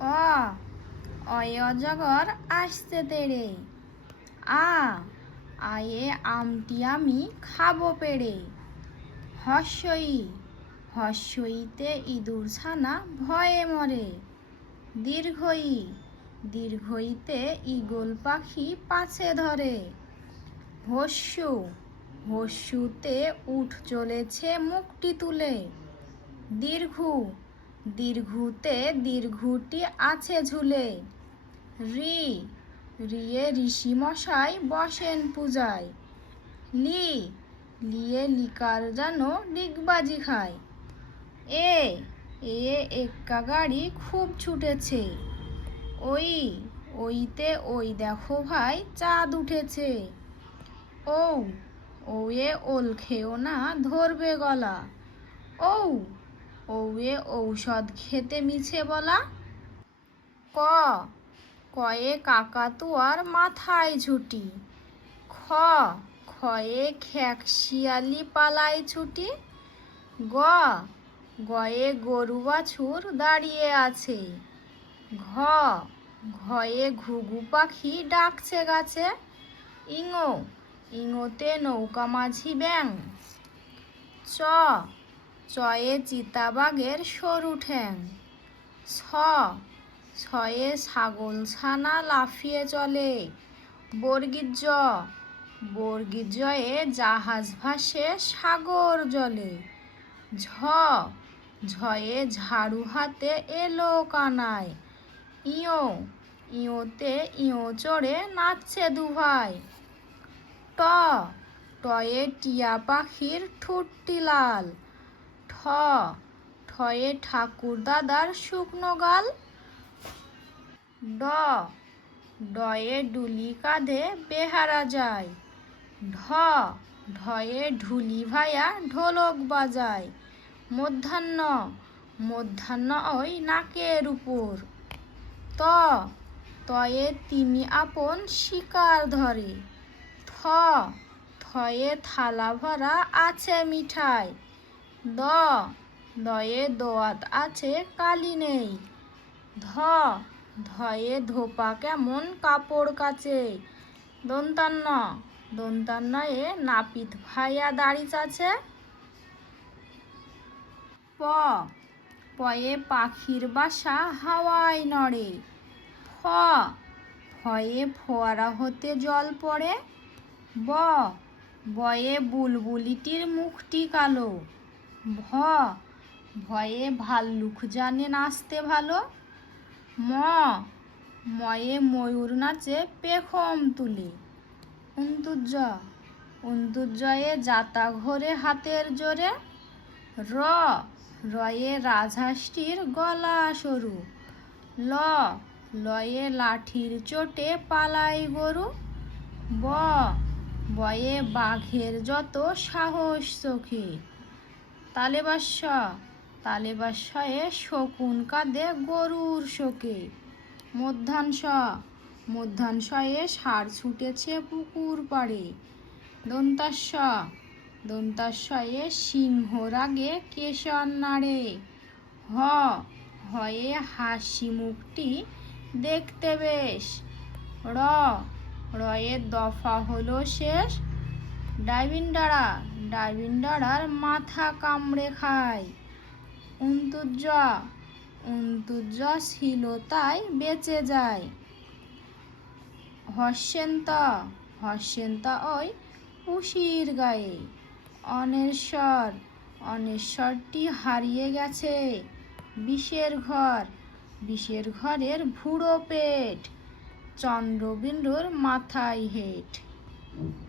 অ অয়ে অজগর আসতে তেড়ে। আয়ে আমটি আমি খাবো পেড়ে। হর্ষই হর্ষইতে ইঁদুর ছানা ভয়ে মরে। দীর্ঘই দীর্ঘইতে ঈগল পাখি পাছে ধরে। হস্যু হস্যুতে উঠ চলেছে মুখটি তুলে। দীর্ঘু দীর্ঘুতে দীর্ঘুটি আছে ঝুলে। রি রিয়ে ঋষি মশাই বসেন পূজায়। লি লিয়ে লিকার যেন ডিগবাজি খায়। এ এক্কা গাড়ি খুব ছুটেছে। ওইতে ওই দেখো ভাই চাঁদ উঠেছে। ওয়ে ওল খেও না ধরবে গলা। ওয়ে ঔষধ খেতে মিছে বলা। কয়ে কাকাতুয়ার মাথায় ঝুটি। খয়ে খ্যাক শিয়ালি পালায় ছুটি। গয়ে গরু বাছুর দাঁড়িয়ে আছে। ঘয়ে ঘুঘু পাখি ডাকছে গাছে। ইঙোতে নৌকা মাঝি ব্যাং। চয়ে চিতাবাঘের সরু ঠ্যাং। ছয়ে ছাগল ছানা লাফিয়ে চলে। বর্গীর জয়ে জাহাজ ভাসে সাগর জলে। ঝয়ে ঝাড়ু হাতে এলো কানায়। ইয়োতে ইয়ো চড়ে নাচছে দুভাই। টয়ে টিয়া পাখির ঠুটটি লাল। ঠয়ে ঠাকুর দাদার শুকনো গাল। ডয়ে ডুলি কাঁধে বেহারা যায়। ঢয়ে ঢুলি ভায়া ঢোলক বাজায়। মধ্যাহ্ন ওই নাকের উপর। তয়ে তিমি আপন শিকার ধরে। থয়ে থালা ভরা আছে মিঠাই। দয়ে দোয়াত আছে কালি নেই। ধয়ে ধোপা কেমন কাপড় কাচে। দন্তান্নয়ে নাপিত ভাইয়া দাড়ি চাছে। পয়ে পাখির বাসা হাওয়ায় নড়ে। ফয়ে ফোয়ারা হতে জল পড়ে। বয়ে বুলবুলিটির মুখটি কালো। ভয়ে ভাল্লুক জানে নাচতে ভালো। ময়ে ময়ূর নাচে পেখম তুলে। অন্তুজয়ে যাতা ঘোরে হাতের জোরে। রয়ে রাজহাঁসটির গলা সরু। লয়ে লাঠির চোটে পালাই গরু। বয়ে বাঘের যত সাহস চোখে। তালেবাস্যয়ে শকুন কাঁদে গরুর শোকে। মধ্যাহ্নয়ে ষাঁড় ছুটেছে পুকুর পাড়ে। দন্তাস্যয়ে সিংহ রাগে কেশর নাড়ে। হয়ে হাসি মুখটি দেখতে বেশ। রয়ে দফা হলো শেষ। ডাইবিন্ডারার মাথা কামড়ে খায়। অন্তুজ ছিল তাই বেঁচে যায়। হর্ষেন্ত ওই পুষির গায়ে। অনেশ্বরটি হারিয়ে গেছে। বিষের ঘরের ভুড়ো পেট। চন্দ্রবিন্দুর মাথায় হেট।